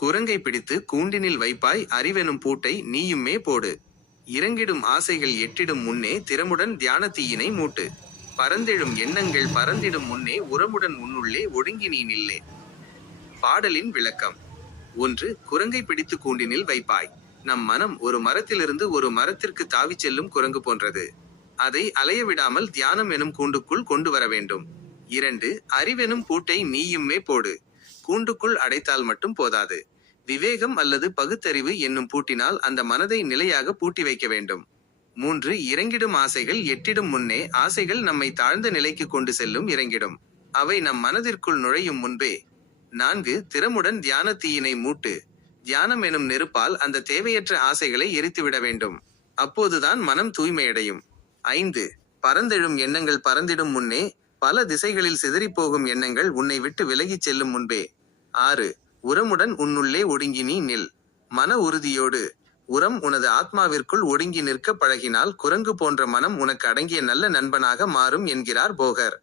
குரங்கை பிடித்து கூண்டினில் வைப்பாய், அறிவெனும் பூட்டை நீயுமே போடு. இறங்கிடும் ஆசைகள் எட்டிடும் முன்னே திறமுடன் தியான தீயினை மூட்டு. பரந்தெழும் எண்ணங்கள் பறந்திடும் முன்னே உரமுடன் உன்னுள்ளே ஒடுங்கி நீ நில்லே. பாடலின் விளக்கம். 1. குரங்கை பிடித்து கூண்டினில் வைப்பாய். நம் மனம் ஒரு மரத்திலிருந்து ஒரு மரத்திற்கு தாவிச் செல்லும் குரங்கு போன்றது. அதை அலைய விடாமல் தியானம் எனும் கூண்டுக்குள் கொண்டு வர வேண்டும். 2. அறிவெனும் பூட்டை நீயுமே போடு. கூண்டுக்குள் அடைத்தால் மட்டும் போதாது. விவேகம் அல்லது பகுத்தறிவு என்னும் பூட்டினால் அந்த மனதை நிலையாக பூட்டி வைக்க வேண்டும். 3. இறங்கிடும் ஆசைகள் எட்டிடும் முன்னே ஆசைகள் நம்மை தாழ்ந்த நிலைக்கு கொண்டு செல்லும் இறங்கிடும். அவை நம் மனதிற்குள் நுழையும் முன்பே. 4. திறமுடன் தியான தீயினை மூட்டு. தியானம் எனும் நெருப்பால் அந்த தேவையற்ற ஆசைகளை எரித்துவிட வேண்டும். அப்போதுதான் மனம் தூய்மையடையும். 5. பரந்தெழும் எண்ணங்கள் பறந்திடும் முன்னே. பல திசைகளில் சிதறிப்போகும் எண்ணங்கள் உன்னை விட்டு விலகிச் செல்லும் முன்பே. 6. உரமுடன் உன்னுள்ளே ஒடுங்கி நீ நில். மன உறுதியோடு. உரம் உனது ஆத்மாவிற்குள் ஒடுங்கி நிற்க பழகினால் குரங்கு போன்ற மனம் உனக்கு அடங்கிய நல்ல நண்பனாக மாறும் என்கிறார் போகர்.